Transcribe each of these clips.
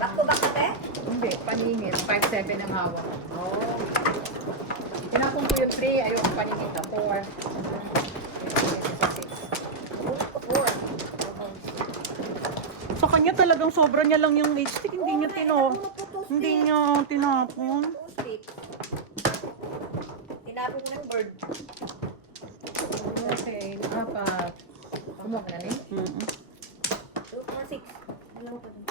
Back to back na, te? Hindi, paningit. 5-7 ang hawak. Oo. Tinapon ko yung 3, ayoko paningit na 4. Sa kanya talagang sobra niya lang yung HD. Hindi niya tinapon. Tinapon ng bird. Okay, 4. Kumok na rin. 2.6. Alam ko din.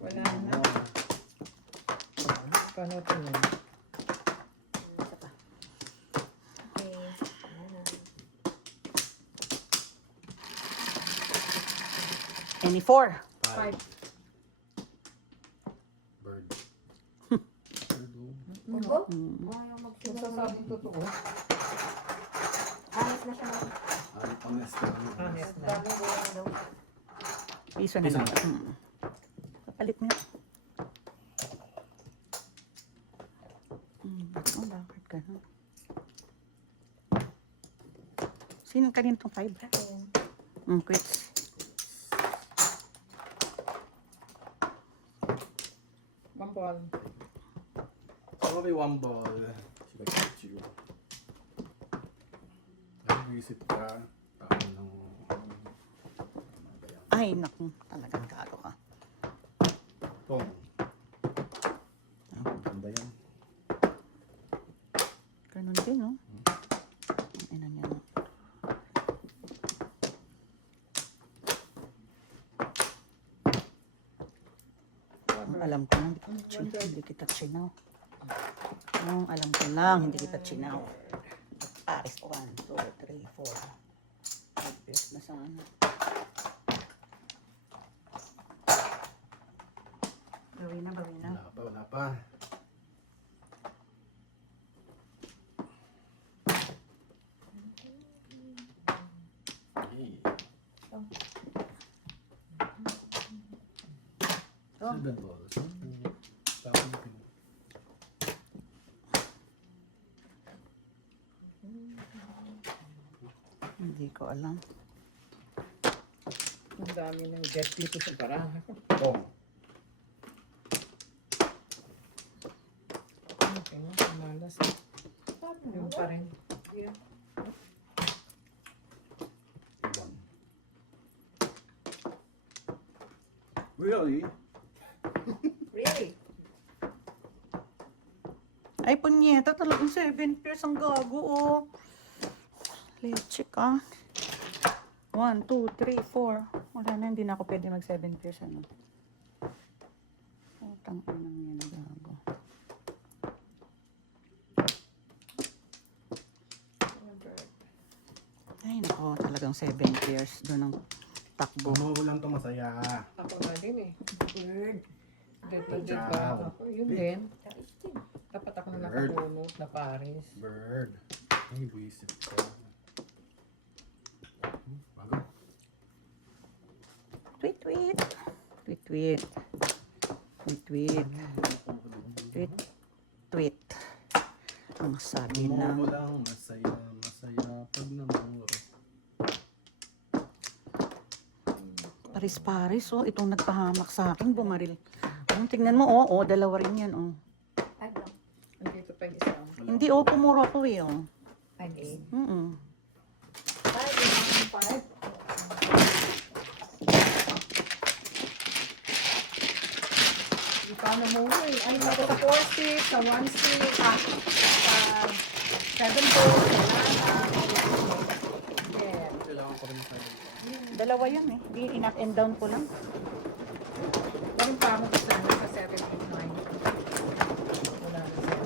Wala na. Paano ito na? Isa pa. Okay. Any 4. 5. Bird. Ano? Ayaw magsimula. Masasabing totoo. Honest na siya. Honest lang. Honest na. Daming bulang daw. Piso na lang. Kapalit niya. Oh, bakit ka na? Sino kanina itong 5? Quits. Bambol. Probably one ball. Should I catch you? Nag-visit ka. Ano? Ay, naku. Talagang karo ka. Tong. Ganda yan. Ganun din, no? Ang ina niya, no? Alam ko lang, hindi kita chinaw. Alam ko lang, hindi kita chinaw. Paris, 1, 2, 3, 4. 5 years na sana. Gawin na. Wala pa. Hey. Oh. 7 balls. Tapos natin. Hindi ko alam. Ang dami ng jet dito sa parahan. Tong. Okay, no? Malas. Yun pa rin. Yeah. One. Really? Really? Ay, punyeta, talagang 7 pairs ang gago, oh. Leche ka. 1, 2, 3, 4. Wala na, hindi na ako pwede mag 7 pairs, ano. Utang inang yan, gago. Ay, nako, talagang 7 pairs. Doon ang takbo. Bumo lang to masaya. Ako na din eh. Bird. Dito, diba? Ako, yun din. Tapos din. Dapat ako na nakabunot na Paris. Bird. Ay, buisit ka. Bago. Tweet, tweet. Tweet, tweet. Tweet, tweet. Tweet, tweet. Ang sabi na. Bumo lang masaya. Masaya pag namuro. Paris-paris, oh. Itong nagpahamak sa akin, bumaril. Tingnan mo, oh. Dalawa rin yan, oh. 5 lang. Andito pa yung isa. Hindi, oh. Pumuro ko, eh, oh. 5, 8. 5. Paano mo eh? Ay, ako sa 4-6, sa 1-6, sa 7-4, sa Kailangan ko rin tayo. Dalawa yan, eh. Di, in-up and down ko lang. Meron pa ako sa 7-8-9. Wala na siya.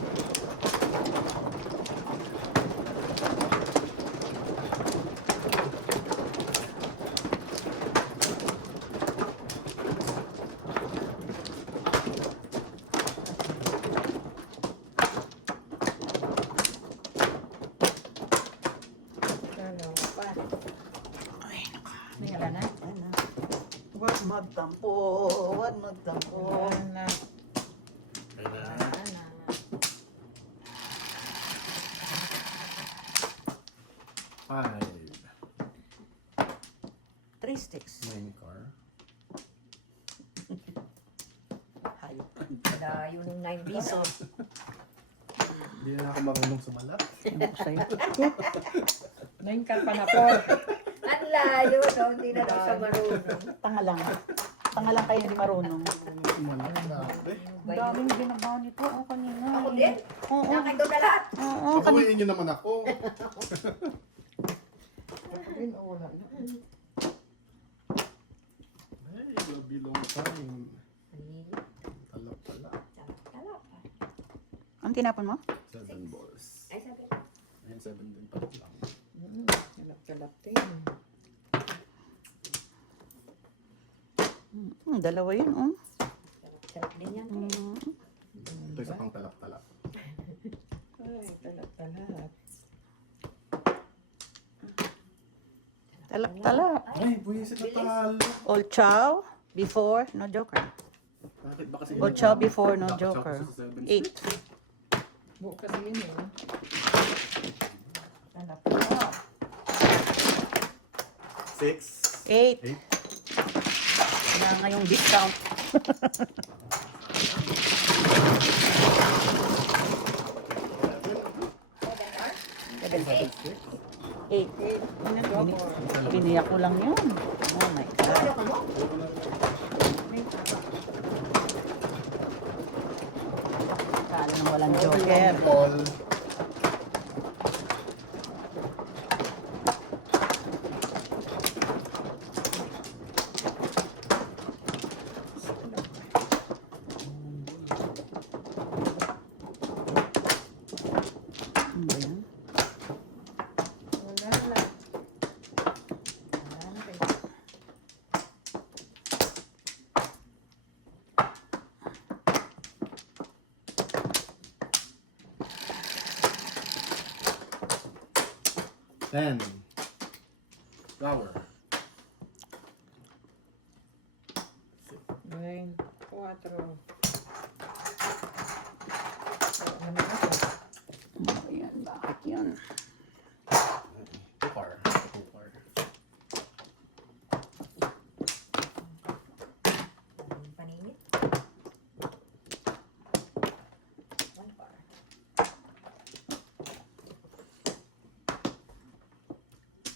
Ay, naka. May wala na? Ano? Wag magtampo. Wag magtampo. Wala na. Kaya na. Wala na. Five. 3 sticks. Main car. Layo ng 9 pesos. Hindi na ako marunong sumalat. Ano ko sa'yo? Naingkat pa na po. Ang layo, no? Hindi na daw siya marunong. Tanga lang. Tanga lang kayo hindi marunong. Marunong sumalat. Grabe. Ang daming binabaw nito. Ako kanina. Ako din. Oo. Nakay doon na lahat. Oo. Pakuwiin niyo naman ako. Ayun, wala na. Hey, grabe long time. Talap-talap. Talap. Ang tinapon mo? 7 balls. Ay, sabi. Ayan, 7 din pala lang. Kalap-kalap din. Dalawa yun, oh. Sarap din yan. Ito isa pang talap-talap. Ay, kalap-kalap. Talap-talap. Ay, buwisit na talo. Old chow before, no joker. Bakit ba kasi? Old chow before, no Dapat joker. sa 7. 8. Buo kasi yun eh. Talap-talap. 6. 8. 8. Wala ngayong discount. Eight. Biniyak ko lang yun. Oh my God. Kala nang walang joker. Ball. Ano ba yan? Wala na. Wala na rin. Ten. Flower. 9, 4. Ano na ito? Ano ba yan? Bakit yan? 2 par. 2 par. Paninit. 1 bar.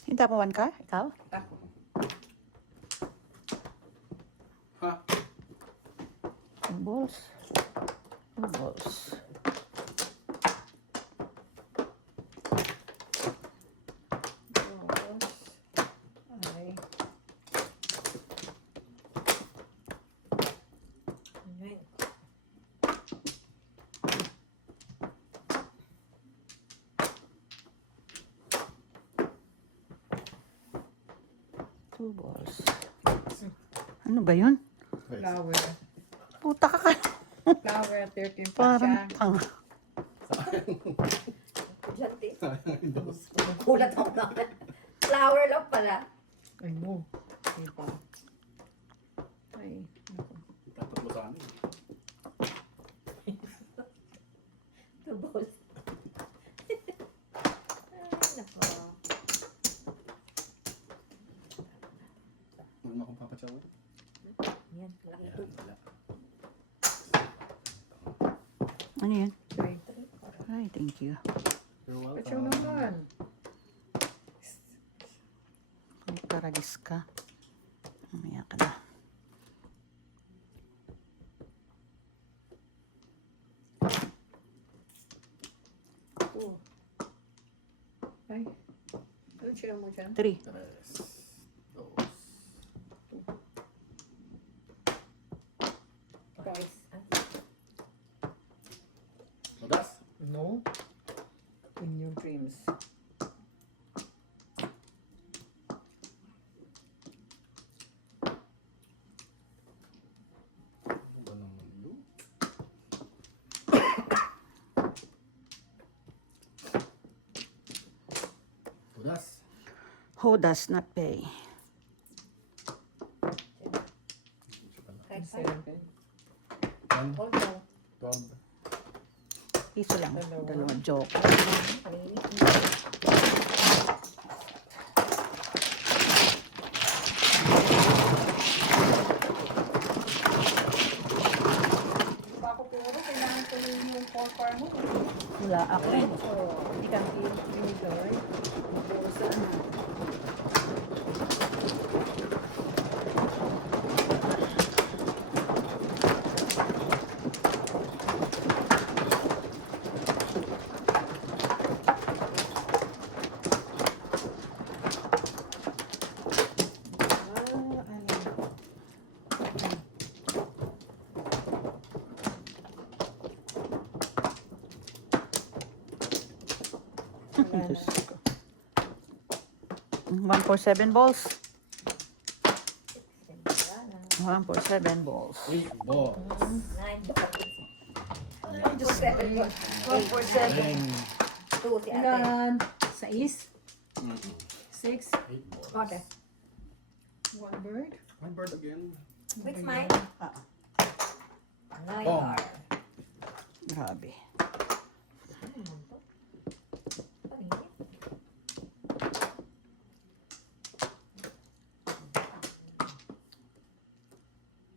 Hinta pa one ka? Ikaw? Ako. Ha? Two balls. Two balls. Tapos, ay, Ayan. Two balls. Ano ba yun? flower. Puta ka ka. Flower, 13 pa siya. Parang tanga. Estudyante. Sayang dos. Kulat ako naman. Flower lang pala. Ay mo. Diba? Ay, naku. Tatatlo sa amin. Two balls. Ay, nako. Huwag na akong papatsawin. Yan, laki Ayan, ito. wala. Ano yan? Three. Ay, thank you. You're Pachaw welcome. naman. Taragis ka. Mamaya ka na. Two. Ay. Ano siya mo dyan? 3. Tres. Dos. Guys. Madas. No. In your dreams. Ano ba naman yun? Madas. Who does not pay? Kahit pa. 7. 10. Oh, no. 12. Piso lang. Dalawa. Dalawang joke. Paninit. Ako rin. Hindi ka enjoy. Puro sa ano. Diyos ko. 147 balls. 147 balls. 8 balls. 147. 2 si ate. Ilan? 6? Mm. 6? 8 balls. Okay. One bird. One bird again. Which mine? Ah, 9 Oh. are. grabe.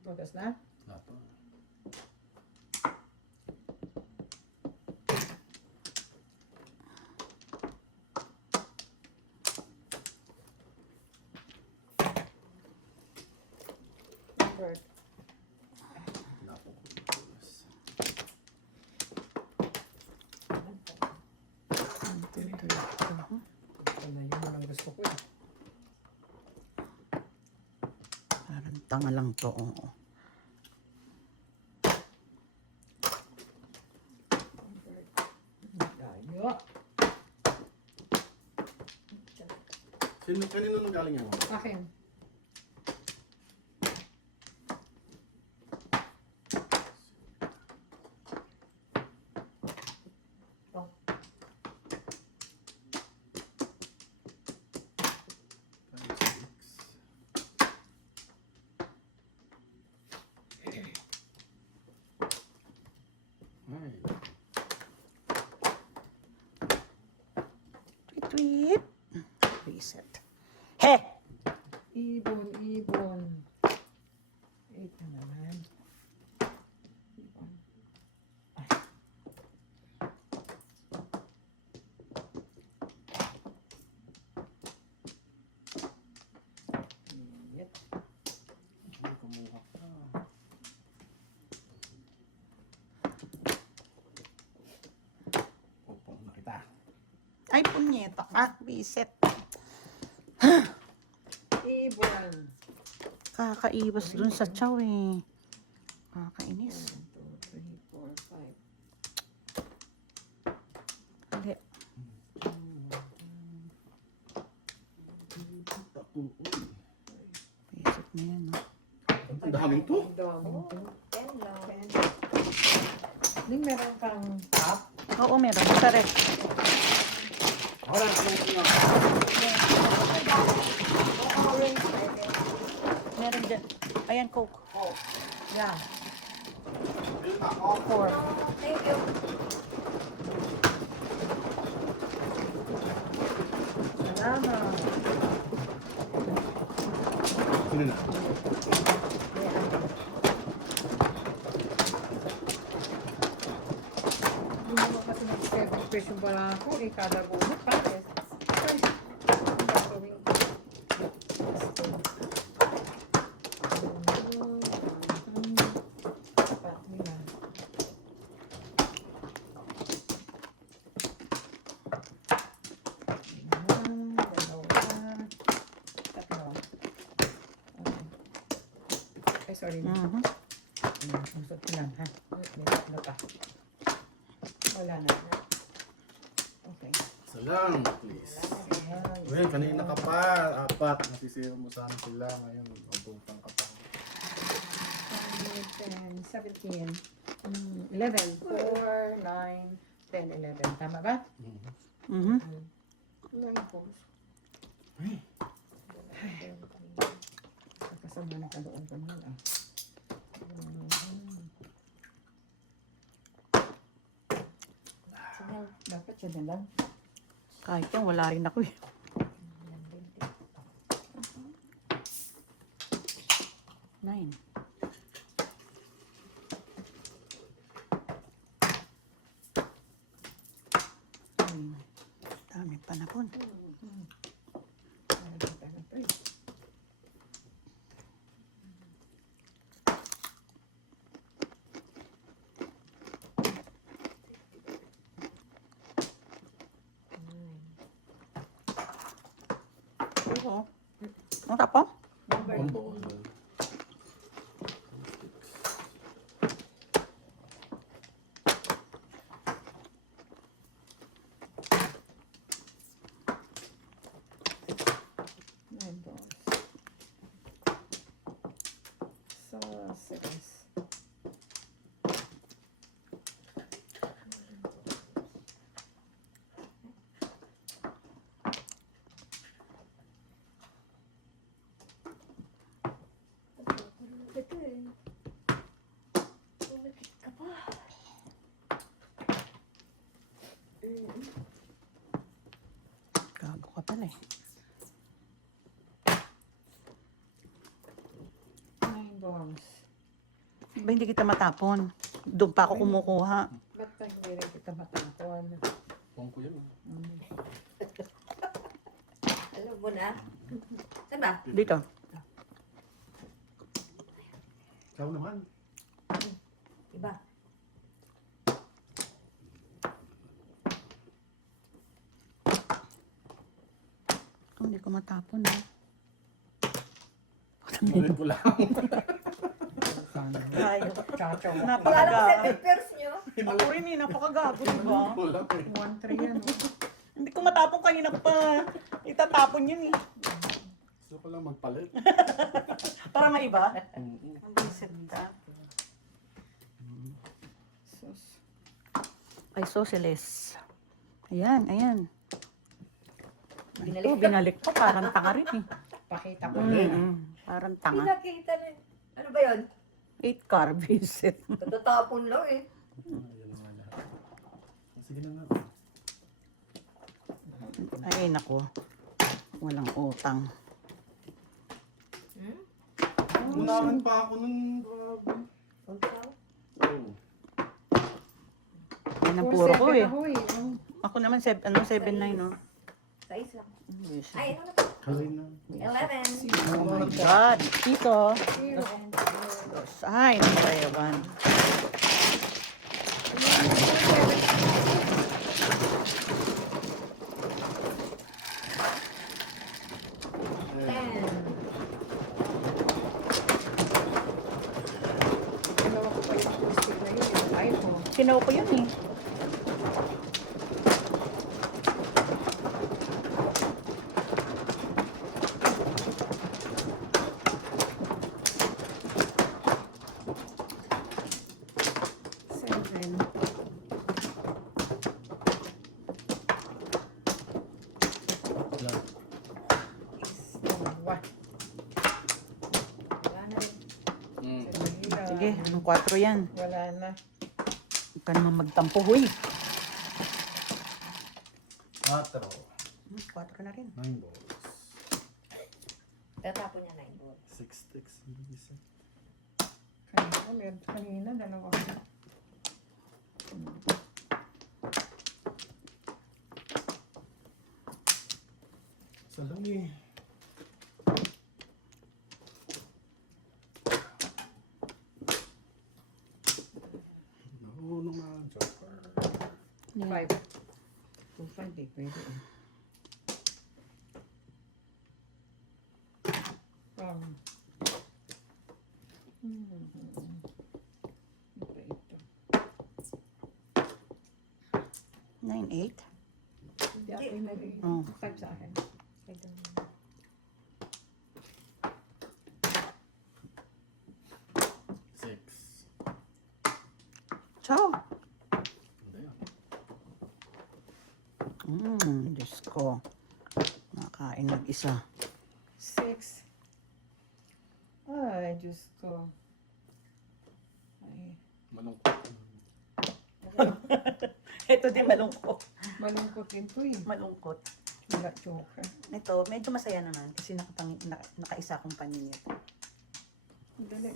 Focus na. Apo. One bird. Napakapulas. Ano yun ang gusto ko eh. Parang tanga lang to. Oo. One bird. Layo. Kanino nang galing yan? Akin. Ay. Tweet, tweet. Reset. He! Ibon, ibon. 8 na naman. Ibon. Ay. Yep. Ay, kumuha ka. Opo, nakita. Ay, punyeta ka. Reset. Ibon. Kakaiwas dun sa chow eh. Kakainis. 1, 2, 3, 4, 5. Hindi. Ako, uy. Reset na yan. No? Ang daming to. Ang dami to. 10 lang. Ning meron kang top. Oo, meron. Sa rep. Ako lang, ako lang. Orange. Meron dyan. Ayan, Coke. Yeah. Ayun na ako. 4. Thank you. Salamat. Sino na? Hindi mo kasi nag-7 peso pala ako. Eh, kada bunot pares. Ay, ang gagawin ko. Apat nila. Dalawa. Tatlo. Okay. Ay, sorry. Mhm. Usap ko lang, ha? May tatlo pa. Wala na. Okay. Isa lang, please. Ayan. Well, kanina ka pa. 4. Nasisira mo sana sila. Ngayon, mabuntang ka pa. 10, 17, 11, 4, 9, 10, 11. Tama ba? Mhm. Wala po. Ay, Kasama na kadoon ko nun, ah. Dapat siya na lang. Kahit yan, wala rin ako eh. 9. oh. Ang tapo? One ball. Nine balls. So, 6. Ito eh. Umikit ka pa. Gago ka pala eh. 9 balls. Ba hindi kita matapon? Doon pa ako kumukuha. Ba't pa hindi rin kita matapon? Pang ko yan. Alam mo na. Saan ba? Dito. Ikaw naman. Iba. Oh, hindi ko matapon eh. Ulit ko lang. Ayaw. Chachaw. Wala ko Napakagago. 7 pairs nyo. Ako rin eh, napakagago, diba? Ko lang eh. 1-3 yan. Oh. Hindi ko matapon kanina ko pa. Itatapon yun eh. Gusto ko lang magpalit. Para maiba. Mm-mm. Ang bisit ka. Sus. Ay, socialist. Ayan, ayan. Binalik. Binalik ko. Parang tanga rin eh. Pakita ko. Parang tanga. Pinakita na. Ano ba yun? 8 car visit. Tatatapon lang eh. Yan na nga lahat. Sige na nga. Ay, naku. Walang utang. Hmm? Unahan pa ako nun. Grabe. Ikaw? Oh. Yan ang puro ko eh. Ako eh. Oh. Ako naman, 7-9 no? Size lang. Yes. Ay, ano na to? Kalay na. 11. Oh my God. Ito. Zero. Ay, nakayawan. Ten. Ginawa ko pa yung acoustic na yun. Yung iPhone. Sinaw ko yun eh. Seven. Wala. Dalawa. Wala na rin. Mahirap. Sige, anong 4 yan? Wala na. Huwag ka naman magtampo, huy. 4. 4 na rin. 9 balls. Tatapon niya 9 balls. 6 sticks. Isa. Kanina, dalawa. Isa lang eh. No, naman. Joker. Yan. 5. 2-5 eh, pwede eh. Ito. 9-8. Hindi ako yung nag- Oh. 5 sa akin. I don't know. 6. Ciao. Hindi. Diyos ko. Nakain mag-isa. 6. Ay, Diyos ko. Ay, Malungkot. Ito din malungkot. malungkot din to eh. Malungkot. Wala joker. Ito, medyo masaya naman kasi nakaisa akong paninit. Dali.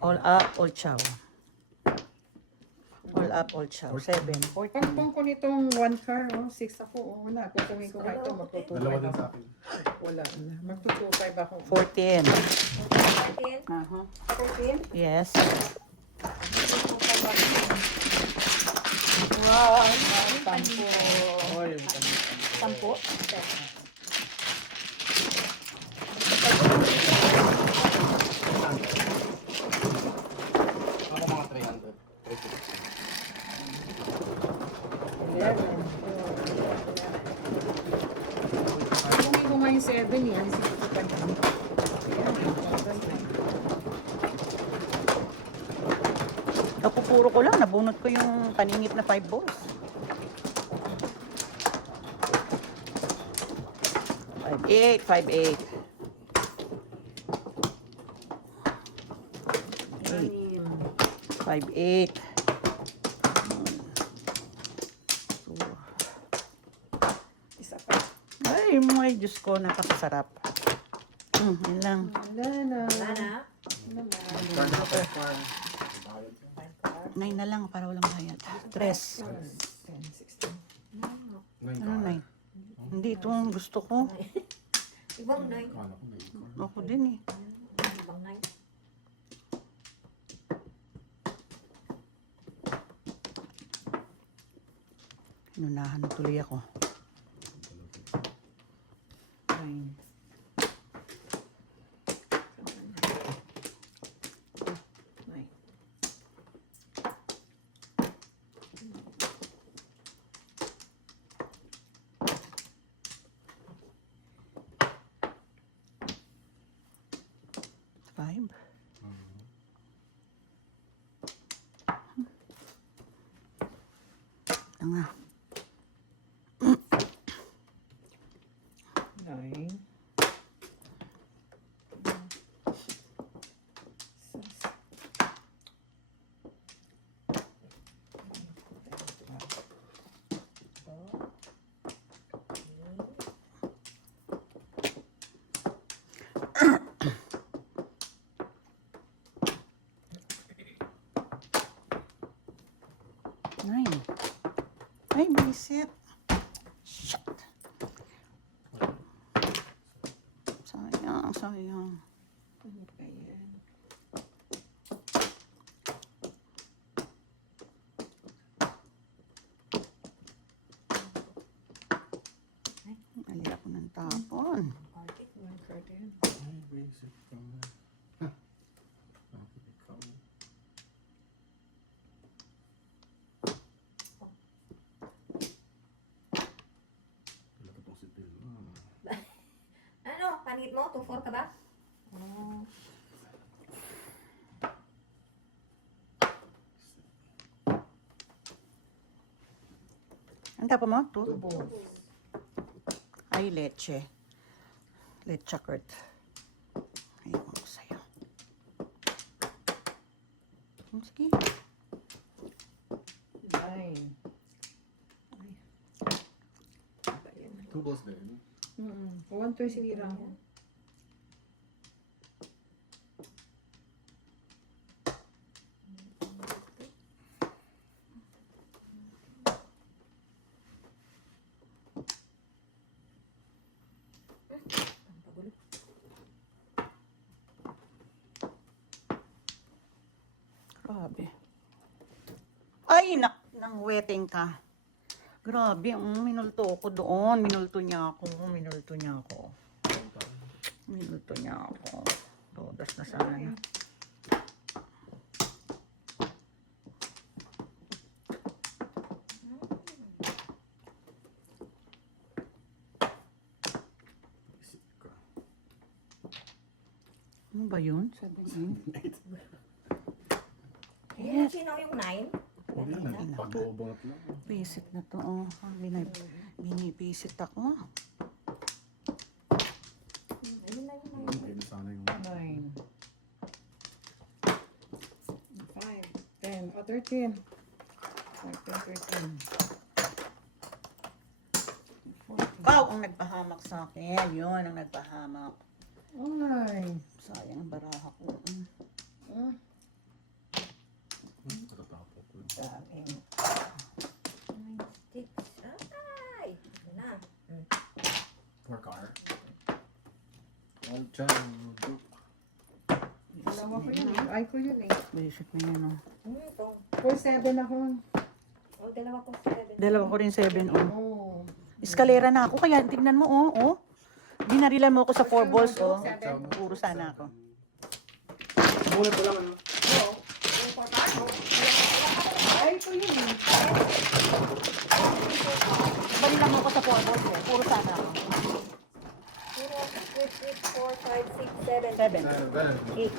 All up, all chow. All up, all chow. 7. 14. Pagpang ko nitong 1 car, 6 ako. Wala. Kukunin ko kahit ito, Dalawa din magtutuloy sa ako. akin. Wala na. Magtutuloy ako. 14. 13. Uh-huh. 14. Yes. Wow, tampo. Oy, yung kami. Tampo? Ako mga 300. 350. 11. Kung mo nga yung 7 yan, 60 pa din. Napupuro ko lang, nabunot ko yung paningit na 5 balls. 5-8, 5-8. 5-8. Isa pa. Ay, may Diyos ko, napakasarap. Yun lang. Wala na. Wala na. Card na pa, card. Bayad yan. 9 na lang para walang bayad. 3. 10, 16. Nine Ano card. 9? Hindi, ito ang gusto ko. Ibang nine. Kala ko nine card. Ako din eh. Ibang nine. Inunahan na tuloy ako. 9. Five. Tanga. 9. Nine. Ay, bisit. Shit. Sayang, sayang. Ano ba yan? Ali ako ng tapon. One card yan. Ay, basic ka na. Huh. Bakit ikaw? Wala ka pang sitil. Ano? Panit mo? 2-4 ka ba? Oh. Ang tapon mo? Two? Two balls. Ay, leche. Leche curd. Ayaw ko sa'yo. Sige. 9. Two balls din. 1 to sinira ko. Ang pagulo. Grabe. Ay, nang wetting ka. Grabe, minulto ako doon. Minulto niya ako. Minulto niya ako. Minulto niya ako. Todas na sana. Isip ka. Ano ba yun? 8. Ayun, sino yung 9? Hindi na. Pag-uubot lang. Visit na to. Oh. Binibisit ako. Ayun na yung 9. Hindi na sana yung 9. 5. 10. O, 13. 5, 10, 13. Ikaw ang nagpahamak sa akin. Yun ang nagpahamak. Ay. Sayang ang baraha ko. Ah. katatapos ko. Dami. 9, 6. Ay! Ito na. 4 car. All chan. Dalawa ko yun eh. Ay ko yun eh. Visit na yun, oh. Ito. 4, 7 ako. O, dalawa ko 7. Dalawa ko rin 7, oh. Oh. Eskalera na ako, kaya tingnan mo, oh, oh. Dinarilan mo ako sa 4 balls, oh. Puro sana ako. Mulat ko lang ano. Ay, ito yun eh. Balilan mo ako sa 4 balls, eh. Puro sana ako. 4, 5, 6, 7. 7. 8.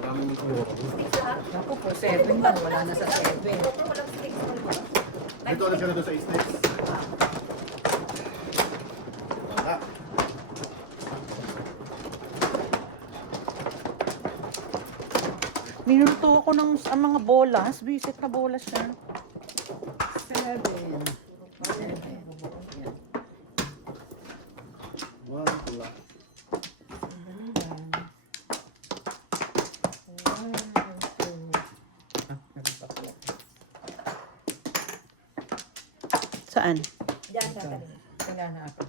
Maraming nito. 6 lang. Ako po, 7 lang. Wala na sa 7. Doktor, walang 6. Ito ulit siya doon sa snakes. Ah. Minuto ako ng ang mga bolas. Visit na bolas yan. 7. 1, 2. Saan? Diyan ka kanina. Kaya na ako.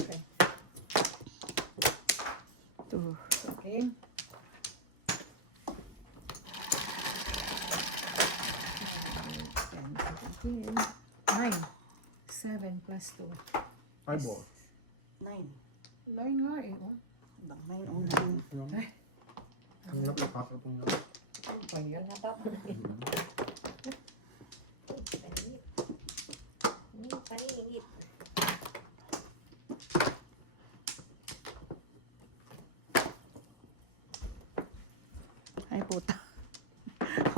Okay. 2. Okay. Nine. 7 plus 2. 5 ball. 9. 9 nga eh. Oh. 9 o 9. Ang napakapong nga. Ano ba yan? Natapon na yun. Paniningit. Ay, puta.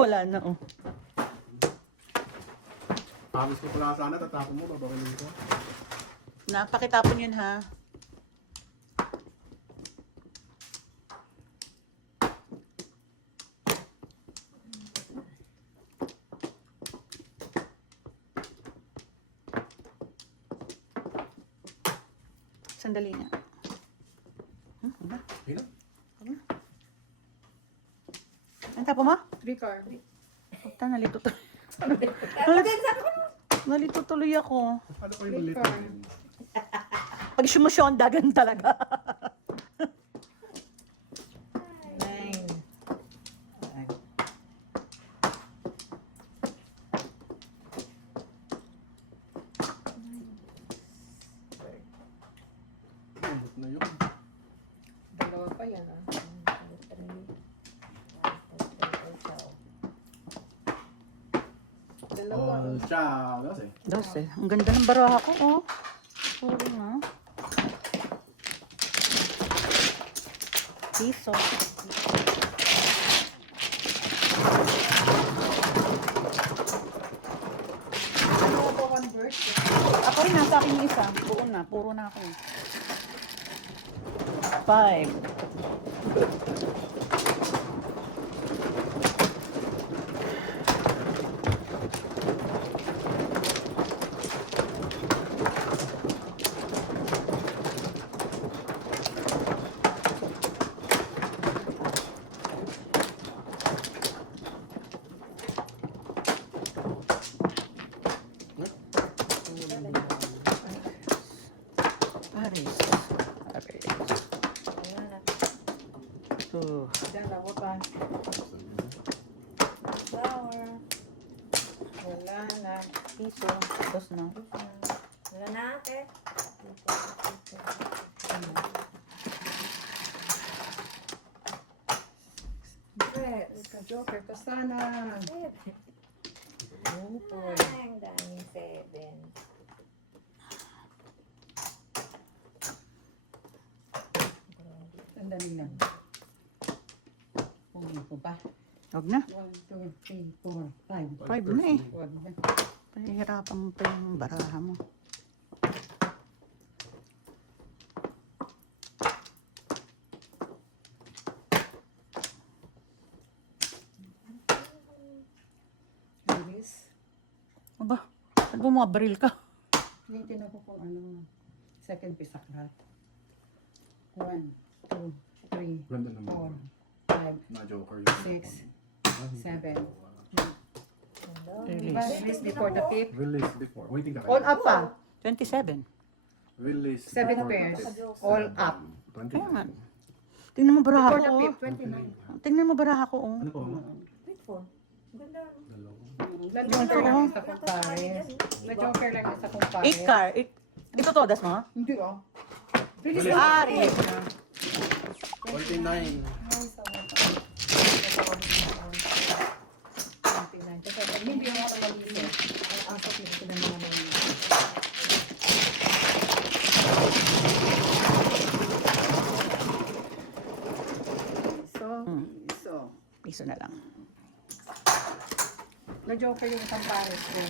Wala na, oh. Pagos ko pala sana, tatapon mo, babawalin ko. Napakitapon yun, ha? Sandali nga. Ano? Ayun. Ang tapo mo? 3 card. Puta, nalito tuloy. Talagang sa Nalito tuloy ako. Ano pa yung ulit? Pag sumusyonda, ganun talaga. 9. Umot na yun. Dalawa pa yan ah. Dalawa. Oh, ciao. Dose. 12. Ang ganda ng baraha ko, oh. Sorry nga. Piso. Dalawa pa 1 bird. Ako rin, nasa akin yung isa. Buo na, puro na ako. 5. Paris. Paris. Two. Dalawa pa. flower. Wala na. Piso. Dos na. Wala na, ate. Yes. Joker ka sana. Oh, boy. Ang daming 7. Sandali lang. Pumili ko pa. Huwag na. 1, 2, 3, 4, 5. 5 na eh. Wag na. Pahihirapan mo pa yung baraha mo. Bilis. Aba, saan ba mga baril ka? Tingin ako kung ano. Second piece aklat. 1, 2, 3, Ganda naman. 4, 5, Na joker yun. 6, 7. Release. Diba? Release before the fifth. Release before. Waiting ka All up pa. 27. Release 7 before pairs. the fifth. All up. 20. Kaya nga. Tingnan mo baraha Before ko, the oh. fifth, 29. Tingnan mo baraha ko, oh. Ano po? Wait for. Ganda. Dalawa. Na-joker lang yun sa kumpares. Na-joker lang yun sa kumpares. 8 car. Ito todas mo? Hindi oh. Release Release. na. Release na. 49. Hindi mo ako malinis. Ang asap nito sila mga malinis. Piso na lang. Na-joker yung isang pares ko.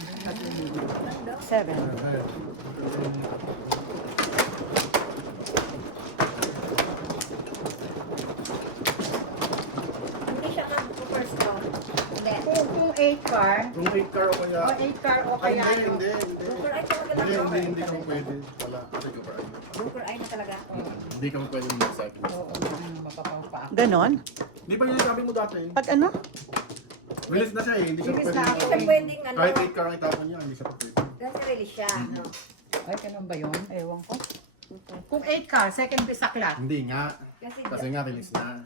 7. Hindi siya mag-first down. Hindi. Kung 8 car, Kung 8 car o kaya... o 8 car o Ay, kaya hindi, ano. hindi, hindi. Joker ay talaga lang. Hindi ka pwede. Wala. Kasi Joker ay. Joker ay na talaga. Hindi ka pwede mag-second. Oo, mapapaw pa ako. Ganon? Di ba yun yung sabi mo dati? Pag ano? Release na siya eh. Hindi siya Release pwede. na. Hindi siya pwedeng ano. Kahit 8 car ang itapon niya, hindi siya pa pwede. Kasi release siya. No? Ay, ganun ba yun? Ewan ko. Kung 8 car, second bisaklat. Hindi nga. Kasi Nga release na.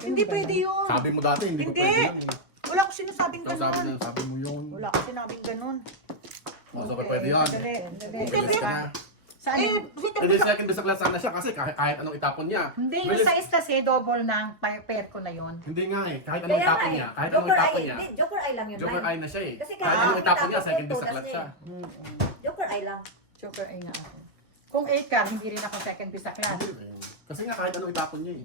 Hindi pwede yun. Sabi mo dati, hindi ko Hindi. pwede yun eh. Wala ko sinasabing Ikaw sabi ganon. na, sabi mo yun. Wala ko sinabing ganon. O, so pwede yun. Dali. Release na. Saan? Hindi second best class sana siya kasi kahit anong itapon niya. Hindi, yung Release- size kasi double ng pair ko na yun. Hindi nga eh. Kahit anong Kaya nga itapon eh. niya. Kahit anong Joker itapon ay. niya. Hindi, Joker ay lang yun. Joker Nay. eye na siya eh. Kasi Kahit kahit anong itapon niya, itapon second ko, best class kasi- siya. Joker ay lang. Joker ay nga ako. Kung 8 car, hindi rin ako second bisaklat. Kasi nga kahit anong itapon niya eh.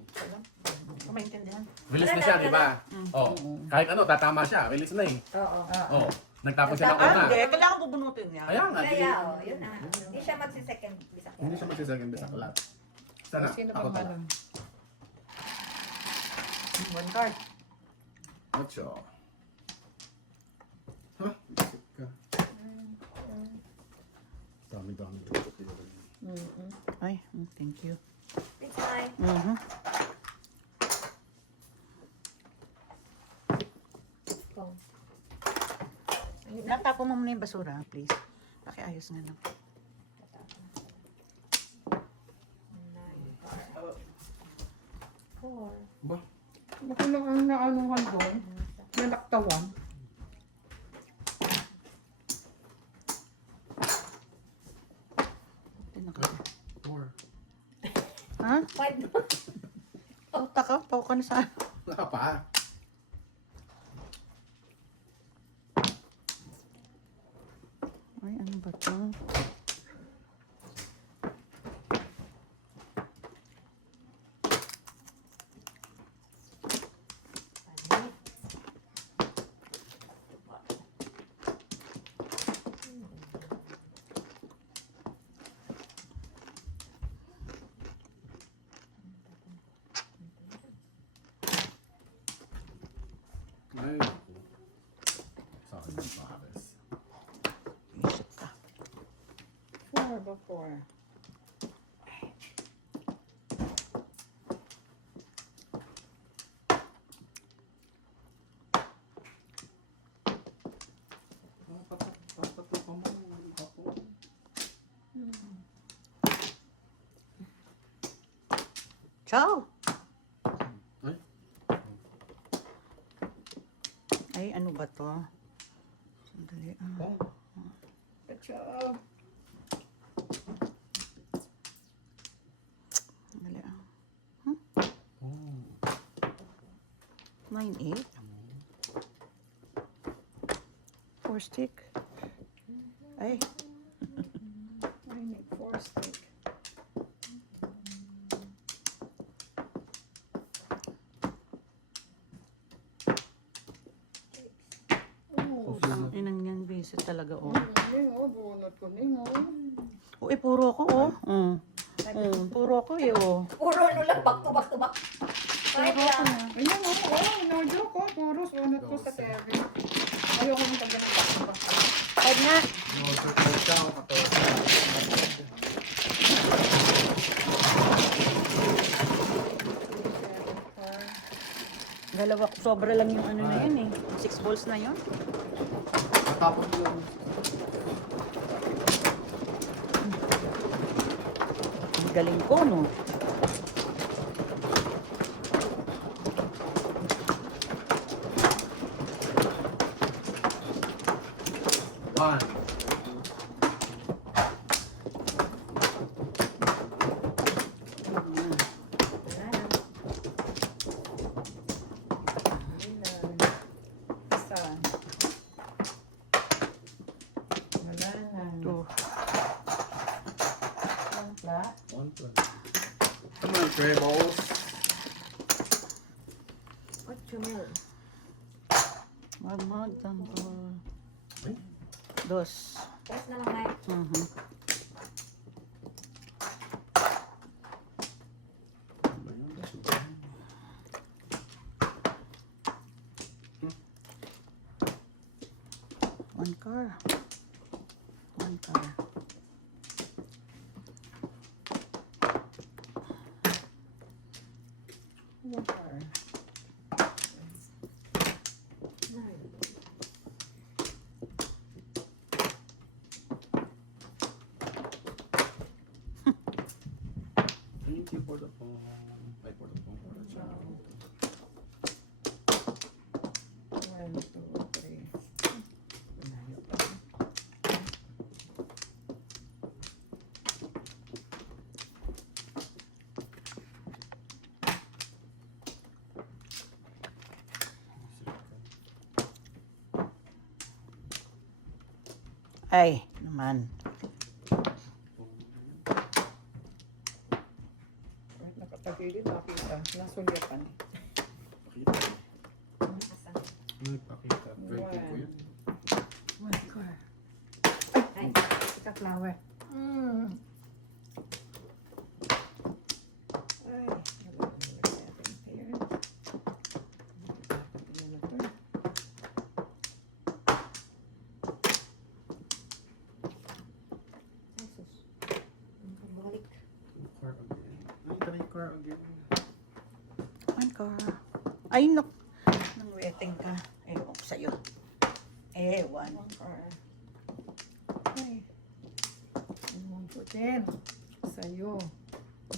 Hindi ko maintindihan. Release na siya, di ba? Oh, kahit ano, tatama siya. Release na eh. Oo. Oh, nagtapon siya ng Ah, una. hindi. Kailangan bubunutin niya. Kaya nga. Kaya, oh, yun na. Hindi siya magsi-second bisa. Hindi siya magsi-second best class. Sana, Sino ako bang pala. malong? 1 card. Ocho. Huh? Isip ka. Dami-dami. Ay, thank you. It's fine. Natapo mo muna yung basura, please. Pakiayos nga lang. Ba? Ako lang ang naanuhan doon. Nalaktawan. Four. Ha? Five. Puta ka? Pao ka na sa... Wala pa. Ay, ano ba to? Ay. Sa akin yung pares. Isip ka. 4 ba 4? Ciao! Ay. Ay, ano ba to? Sandali. Oh. Good job. Sandali. Oh. 9-8. 4 stick. Ay, I need 4 stick. Oh, inang yan, visit talaga, oh. bunot ko ning oh. Oh, eh, puro ako, oh. Puro ako, eh, oh. Puro ano lang, back to back to back. Five lang. Ayan no joke ko. Puro bunot ko sa Kevin. Ayoko nang pag ganun ba. 5 nga. No, so, ikaw, 14. Dalawa, sobra lang yung ano na yun, eh. 6 balls na yun. Natapon mo lang. Ang galing ko, no? Rose. 8 mil. Wag mo, tambol. Ay. 2. Press na lang, Mike. Mhm. Ano yun? One car. One car. One car. 9. Thank you for the phone. Ay, for the phone. For the chat. 1, 2, 3. Layo pa. Ay, naman. Wait, nakatagilid, nakita. Nasulyapan. Pakita. Asan? Ano nagpakita? 20 po yun. One car. Ay, Ika flower. Ay, wala na natin here. Ano to? Jesus. Balik. Car again. Ay, try car again. One car. Ay, no. Nang wetting ka. Ewan ko sa'yo. Ewan. One car. Ay. Ano mong putin? Sa'yo.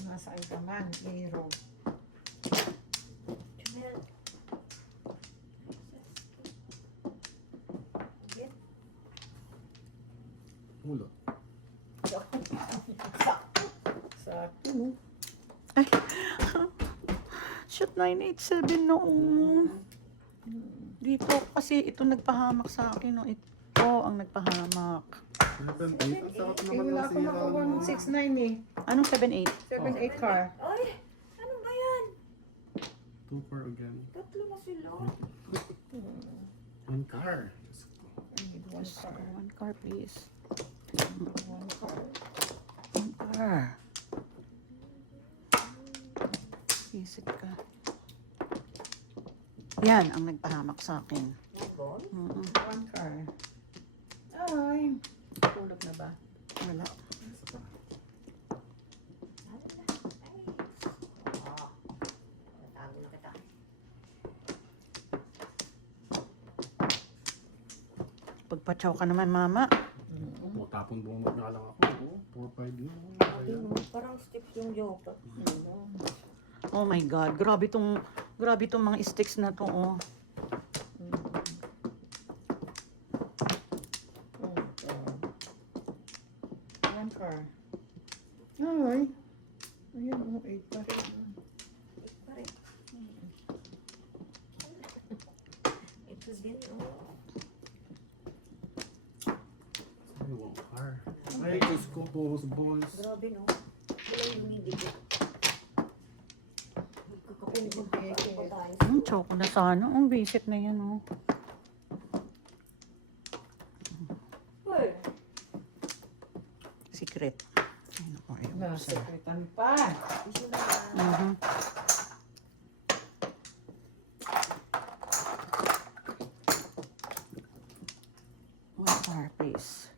Nasaan ka man, hero. 2 mil. Again. Mulot. Sakto. Shoot, 987 noon. Dito kasi ito nagpahamak sa akin. No? Ito ang nagpahamak. 7-8. Ang sarap Eh, naman wala ng akong sira. makuha ng 6-9 eh. Anong 78? 7-8 car. Ay, ano ba yan? 2 car again. Tatlo na sila. One car. Diyos ko. I need one car. One car, please. One car. One car. Visit ka. Yan ang nagpahamak sa akin. Nandun? Mm-mm. One car. Ay. Tulog na ba? Wala. Ano na? Ay. Ah. Natago na kita. Pagpatsaw ka naman, mama. Opo, tapon bumot nga lang ako. 4-5 yun. Ay, parang sticks yung joker. Oh my God. Grabe tong mga sticks na to, oh. One car. Ay. Ayan, 8 pa rin. Pare. Ito din, oh. Ay, one car. Ay, Diyos ko, boss. Grabe, no? Wala yung humidikit. Magkakapinig pa tayo. Choco na sana. Ang visit na yan, oh. Hoy! Secret. Ay, naku, ayun. Nasekretan pa. Iso na. Mhm. One car, please.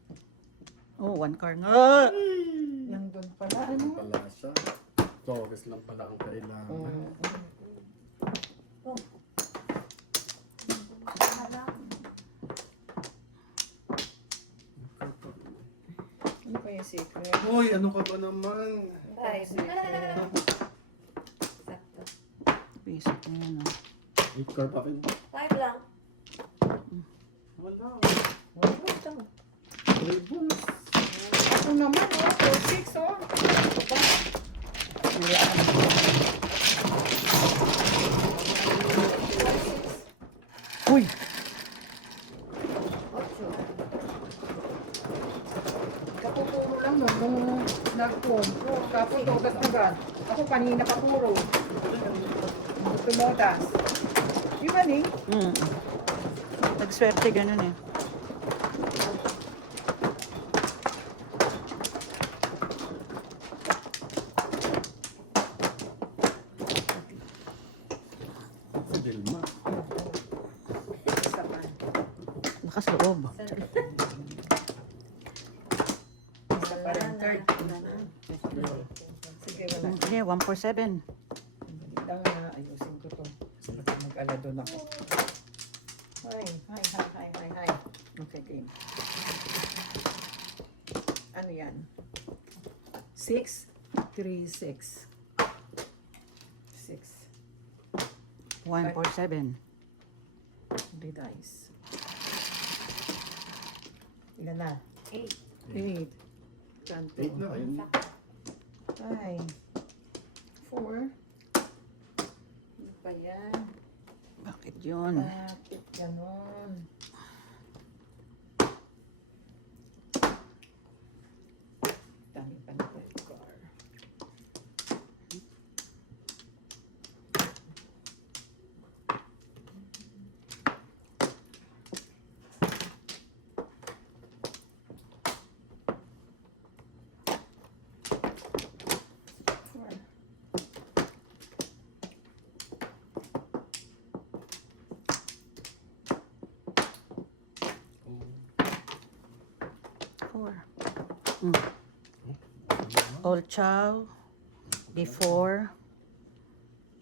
Oh, one car nga. Nandun pala. Ano Ano? pala siya? Torres lang pala ang kailangan. Oh. Hala. Ano kaya secret? Hoy, ano ka ba naman? Ay, sakto. Visit na yan, oh. 8 car pa rin. 5 lang. Wala. Ito. Ribbons. Ito naman, oh. 4-6, oh. Wala ka na. Uy! 8. Kapupuro lang, no? Nung nag-control. Kapon todas na gan. Ako kanina pa puro. Tumodas. Di ba ni? Nagswerte ganun eh. Dilma. Isa pa. Lakas loob. Isa pa rin. Third. Sige, wala. Hindi, 147. Lang na ayusin ko to. Mag-ala doon ako. Hi. Okay, game. Ano yan? 6, 3, 6. 6. 147. 3 dice. Ilan na? 8. 8. Kanto. 8 na, ayun. 5. 4. Ano pa yan? Bakit yun? Bakit ganon? Dami pa na red car. Four. Four. All chow before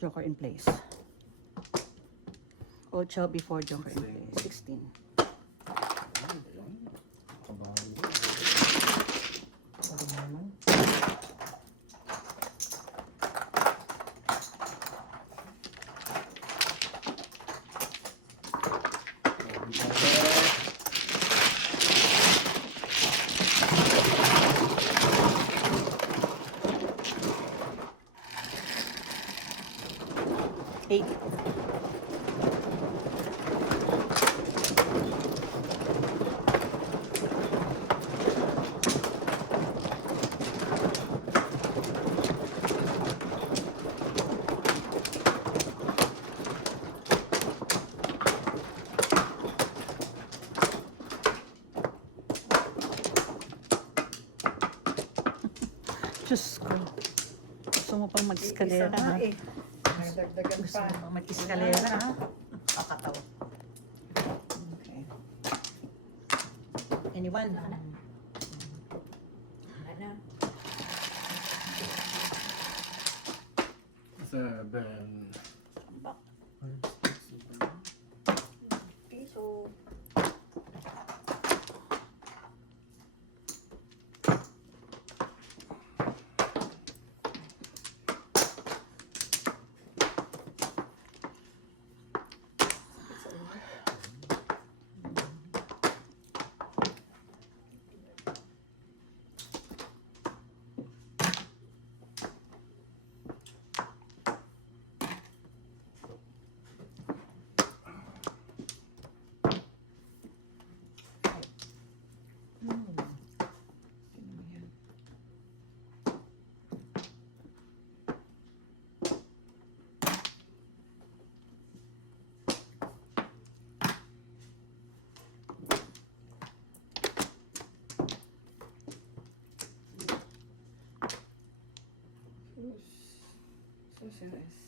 joker in place. All chow before joker in place. 16. Kabalo. Ano naman? Eight. Diyos ko. Gusto mo pang mag-eskalera, Isa ha? na eh. May dagdagan Gusto pa. mo pang mag-eskalera, ha? Kakataw. Okay. Anyone? Ano? 7. Piso. Socialist.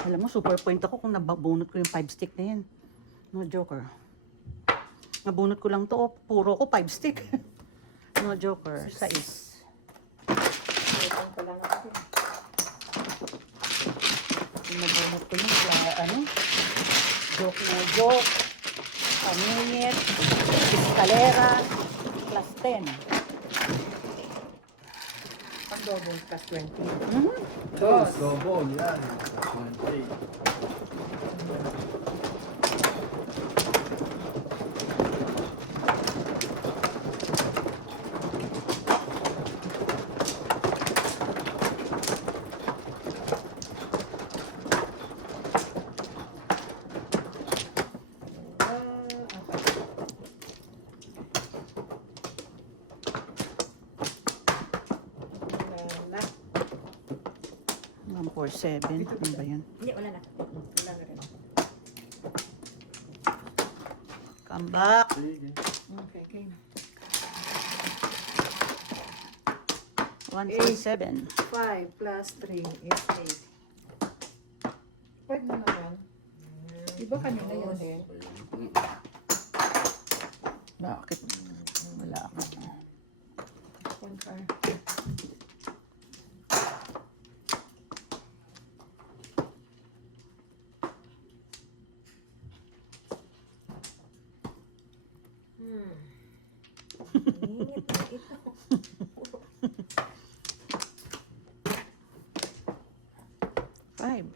Alam mo, super point ako kung nabunot ko yung 5 stick na yan. No joker. Nabunot ko lang to, oh, puro ko 5 stick. No joker. 6. Ito pa lang ako. Nabunot ko yung ano? Joke na joke. Pangingit, escalera, plus 10. Ang double plus 20. Mhm. Dos. Double, yan. 20. Wala. 147. Ano ba yan? Hindi, wala na. Wala na rin. Come back. Sige. Okay, game. 147. 5 plus 3 is 8. Pwede na naman. Iba kanina yun eh. Bakit? Wala ako. One car. Init na ito. Five.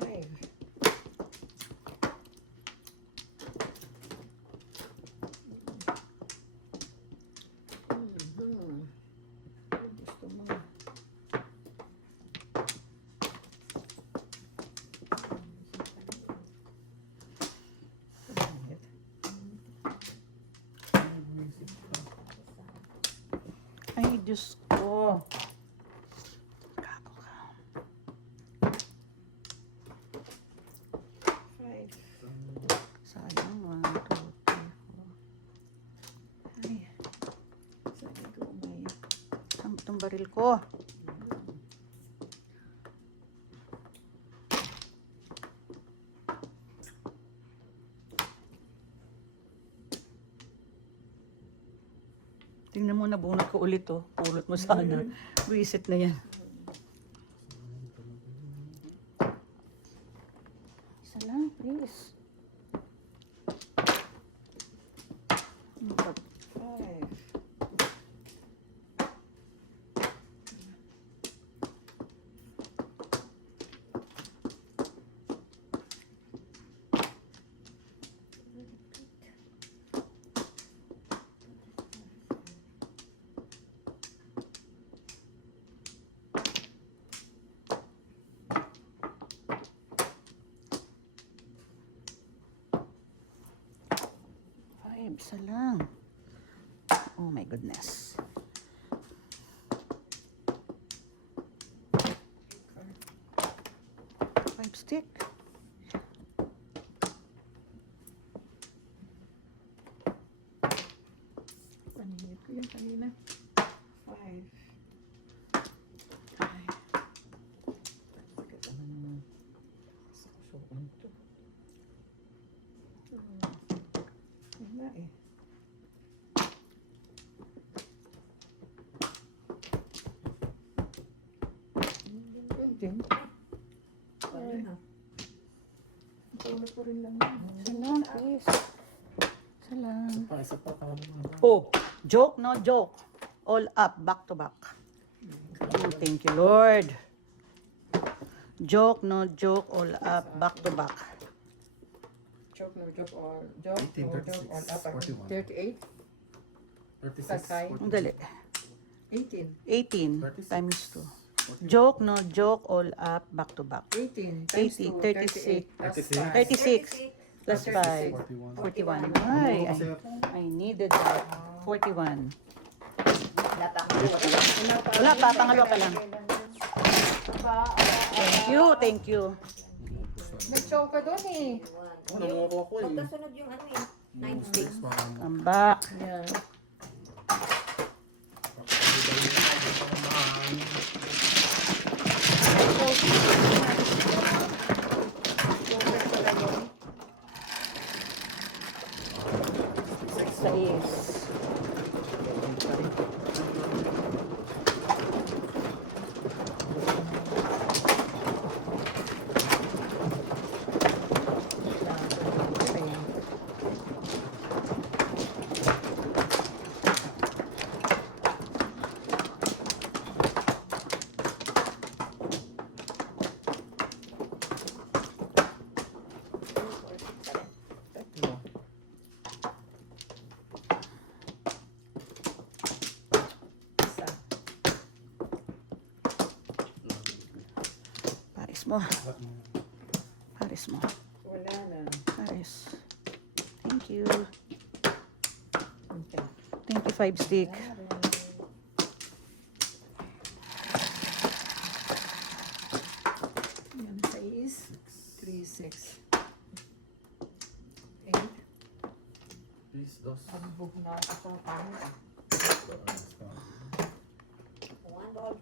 Five. Gusto mo. Ay, Diyos ko. Gago ka. 5. Sayang. 1, 2, 3, 4. Ay. Sabi ko may. Saan ba itong baril ko? Tingnan mo, nabunot ko ulit oh. Pulot mo sana. Reset na yan. Isa lang, please. Ano ba? 5. Isa lang. Oh my goodness. Five stick. Paninit ko yun kanina. 5. Ay. Sakit naman. Susuon to. Wala eh. Din. Wala na. Tulad ko rin lang yun. Isa lang, please. Isa lang. Isa pa. Oh, joke, no joke. All up, back to back. Oh, thank you, Lord. Joke, no joke, all up, back to back. Joke, no joke, all joke, 18, no joke, all up. 41. 38? 36, Sakay. Ang dali. 18. 18 36. times 2. Joke, no joke, all up, back to back. 18 times 80, 2, 36. 38 plus 5. 36 plus 5. 41. Ay, I needed that. 41. Wala pa akong Wala pa, pangalawa pa lang. Thank you, thank you. Nag-show ka doon eh. Oh, nangunguha ko eh. Pagkasunod yung ano eh. 9 sticks. Come back. Yeah. Sais. Pares mo. Pares mo. Wala na. Pares. Thank you. Okay. 25 stick. Yan sa is 3, 6, 8. Please, dos. Pagbog na ako sa pangit. One ball.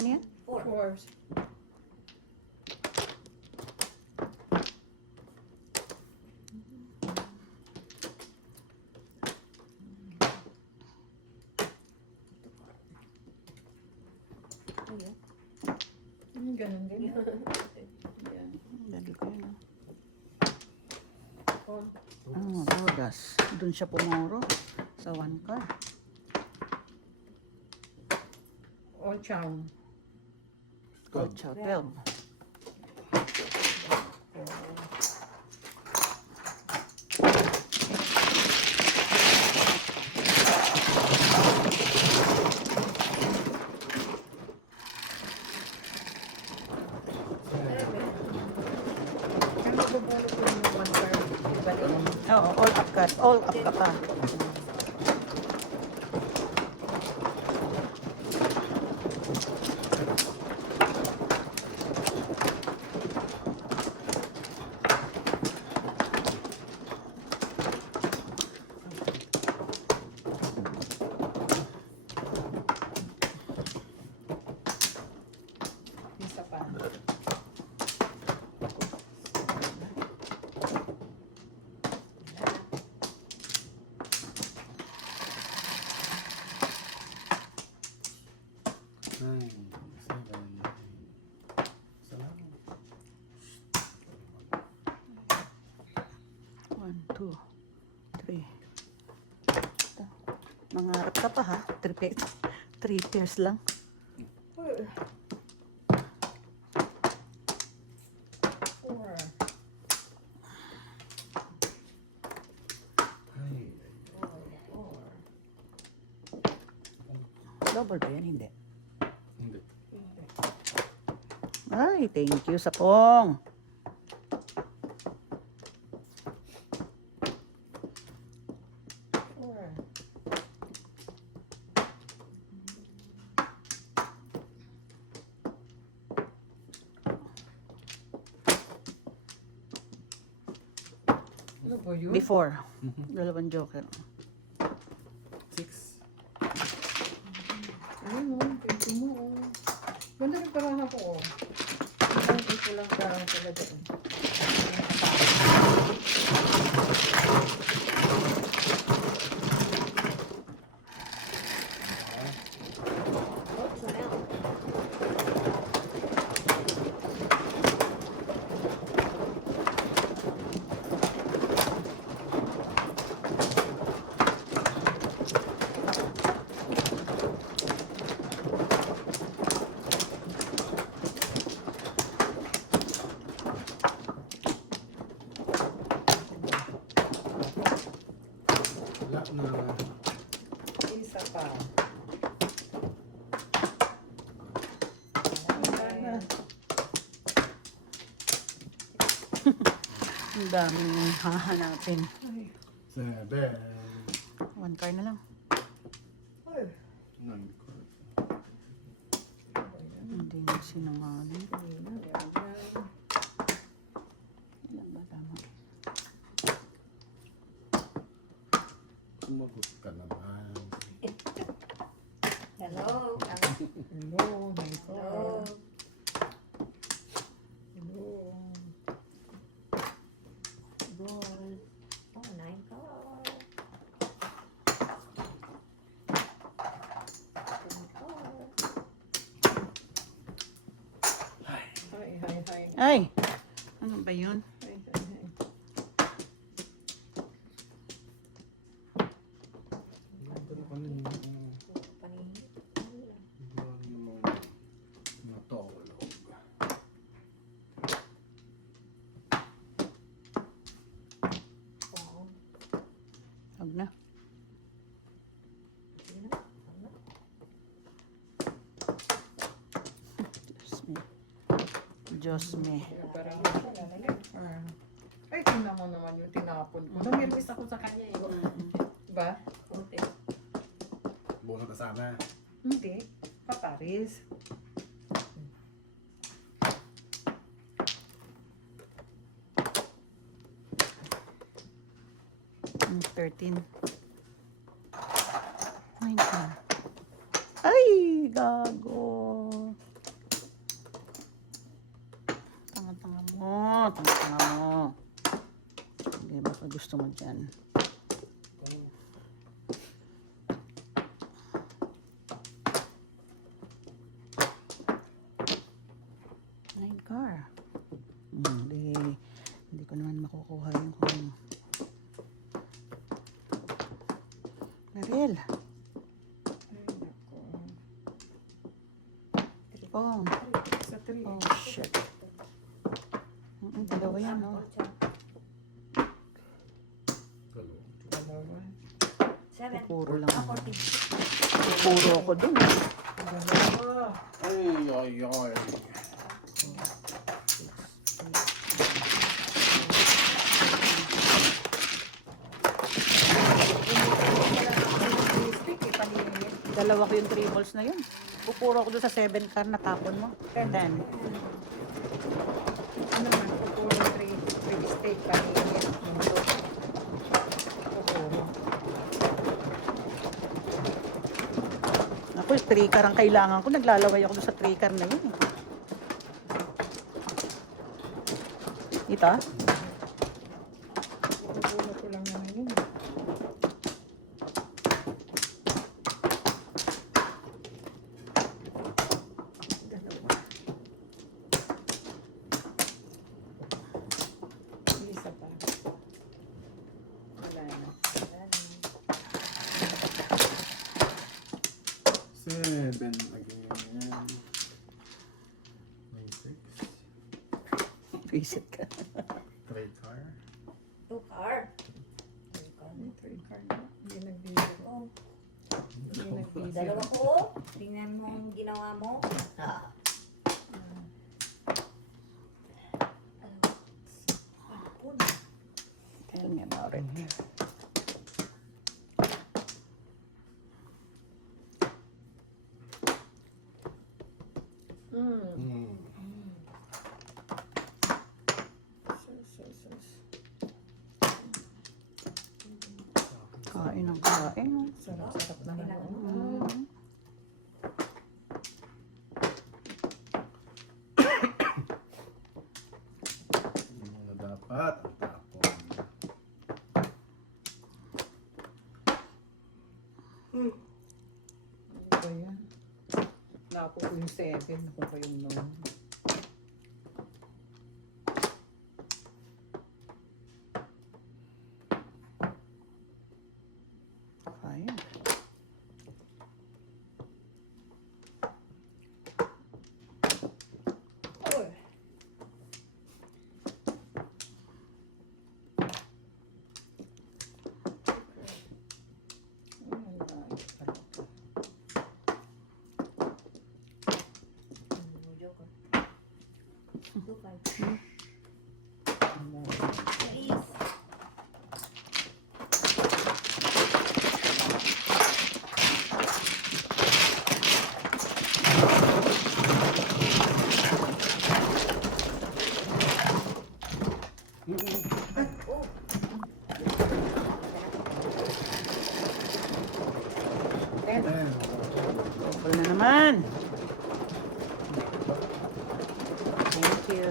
Ano yan? 4. Ganun din. Yan. Lagi ko yun. All. Rodas. Doon siya pumuro. Sa 1 car. All chow. Gold chow 12. Kaya magbubulot ko yung 1 card. Balik. Oo, all up ka. All up ka pa. Isa pa. Nine, seven, salamat. 1, 2, 3. Mangarap ka pa ha? 3 pairs lang. 4. Ay, Double ba yan? Hindi. hindi. Ay, thank you sa pong. Ano ba yun? Before. Dalawang joker. Six. Ano mo? Pwede mo. Oh. Ganda rin parang ako. Oh. Ang ito lang parang talaga. Oops, I'm out. Wala na. Isa pa. Ang daming hahanapin. Seven. 1 car na lang. Nine. Hindi na sinungaling. Ilan ba tama? Sumagot ka naman. Hello. Hello, my Hello. God. Hello. Ball. Oh, 9 call. 10 call. Hi, hi, hi. Ay! Ano ba yun? Hi, hi, hi. Huwag na. Sige na. Huwag na. Diyos me. Diyos me. Parang ay, tingnan mo naman yung tinapon ko. Namirmis ako sa kanya eh. Diba? Okay. Buong kasama. Hindi. Paparis. 13. 19. Ay, gago. Tanga-tanga mo. Tanga-tanga mo. Hindi, baka gusto mo dyan. Nine car. Hindi ko naman makukuha yung kung Mariel. Oh. Sa 3. Oh, shit. Dalawa yan, no? Dalawa. 7. Puro lang. 14. Puro ako dun. Dalawa. Ay, ay, ay. Dalawa ko yung 3 balls na yun. Pupuro ako dun sa 7 car na tapon mo. 10. Ano man, pupuro 3 steak paninit. Pupuro. Ako, 3 car ang kailangan ko. Naglalaway ako dun sa 3 car na yun. Ito? Pupuro ko lang naman yun. Isa pa. Wala na. 7 again. May 6. Visit ka. 3 car. 2 car. May 3 card na. Hindi nagbibiro. Oh, Hindi nagbibiro. dalawa ko. Tingnan mo ang ginawa mo. Ah. Tell me about it. Mm. Hmm. Sus. Kain ang kain. Sarap-sarap na naman. Mm. Yung na dapat. Ang tapon. Ano ba yan? Napo ko yung 7. Napo ko yung 9. Fire. Oh. Joker. 2 5. Please. Oh. Ayan. Double na naman. Thank you.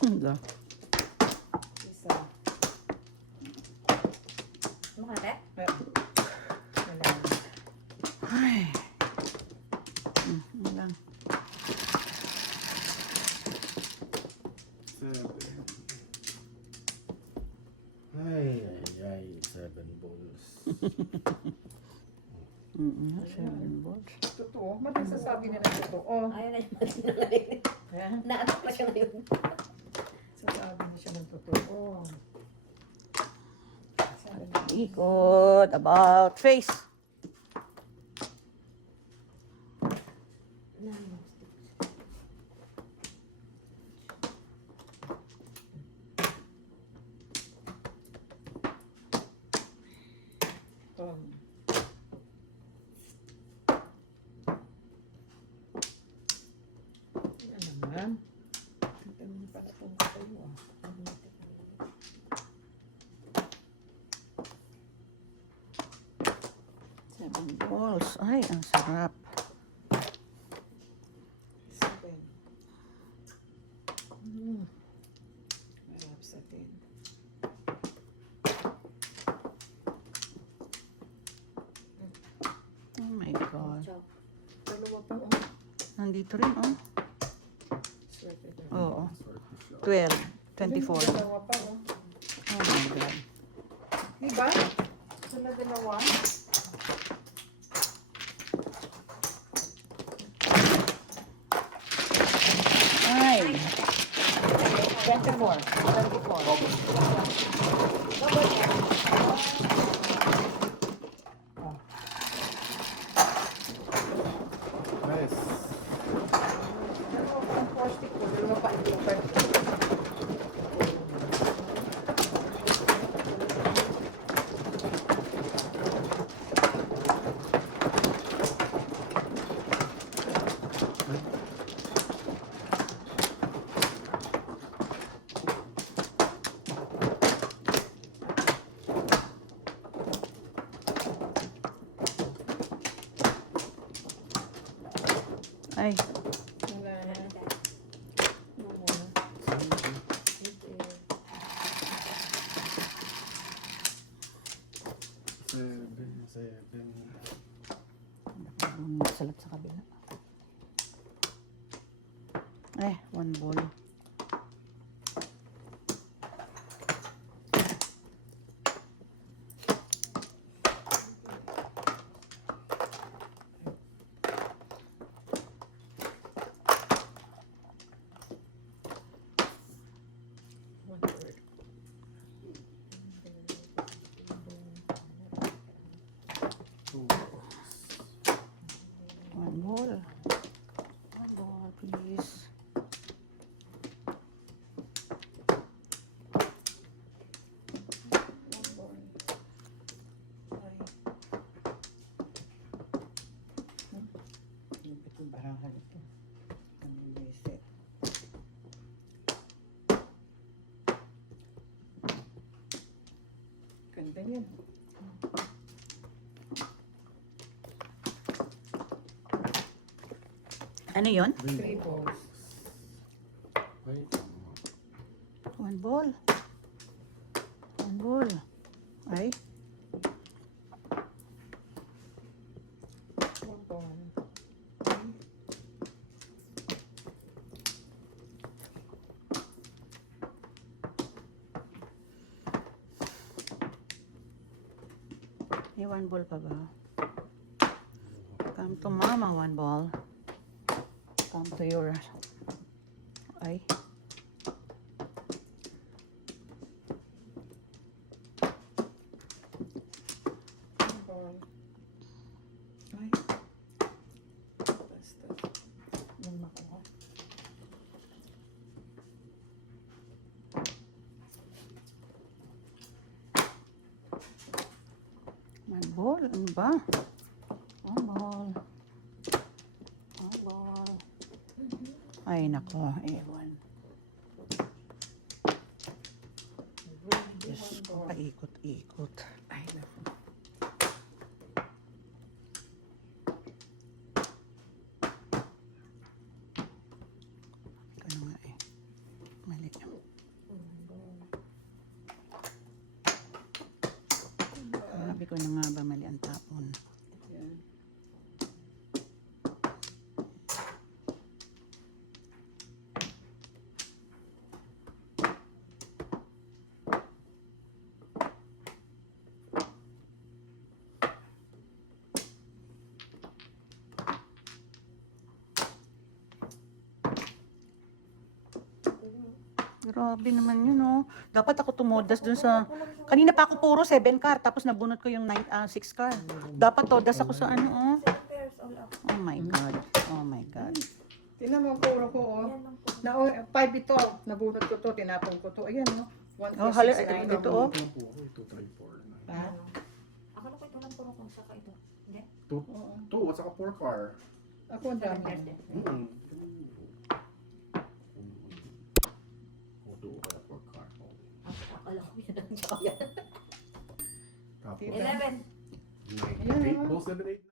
Hala. Isa. Ano ka na, te? Wala na. Ay. Ano lang. Ay, 7 balls. Seven balls. Totoo. Ba't nagsasabi niya ng totoo? Ayaw na yung mali na ngayon. Yan. Naatak pa siya ngayon. Sasabi niya siya ng totoo. Ikot. About face. Yan naman. Ang dami pala itong kayo ah. 7 balls. Ay, ang sarap. 7. Marap sa 10. Oh my God. Dalawa pa oh. Nandito rin, oh. Swerte ka. Oo. Swerte siya. 12. 24. Dalawa pa oh. Oh my God. Diba? Sila dalawa. Ay. 24. 24. Nice. Dalawa pa ang plastic ko. Dalawa pa ang paper. Ay. Wala na. Wala na. Sige. 7. Salat sa kabila. Eh, 1 ball. One third. 2 1 ball. 1 ball, please. One ball. Sorry. Lupit yung barahan ito. Ang reset. Ganda yan. Ano yon? 3 balls. Ay, 1 ball. 1 ball. Ay. One ball. May 1 ball pa ba? Come to mama, 1 ball. Come to your... Ay. One ball. Ay. Basta. Nang makuha. One ball. Ano ba? 1 ball. 1 ball. Ay, nako. Ewan. Diyos ko, paikot-ikot. Ay, naku. Ano nga eh. Mali. Sabi ko na nga ba mali ang tapon. Yan. Grabe naman yun, oh. Dapat ako tumodas dun sa... Kanina pa ako puro 7 car, tapos nabunot ko yung 6 car. Dapat todas ako sa ano, oh. 7 pairs all up. Oh my God. Oh my God. Tingnan mo ang puro ko, oh. Yan lang po. Na, 5 ito. Nabunot ko to, tinapon ko to. Ayan, no? 1, Oh, 2, hala, 6, 9. ito, oh. 2, 3, 4. Ha? Akala ko ito lang puro kung saka ito. Hindi. 2, at saka 4 car. Ako ang 7 dami. pairs din. Kaya 4 car. Akala ko yan ang tsaka yan. Tapos, 11. 8, both 7, 8.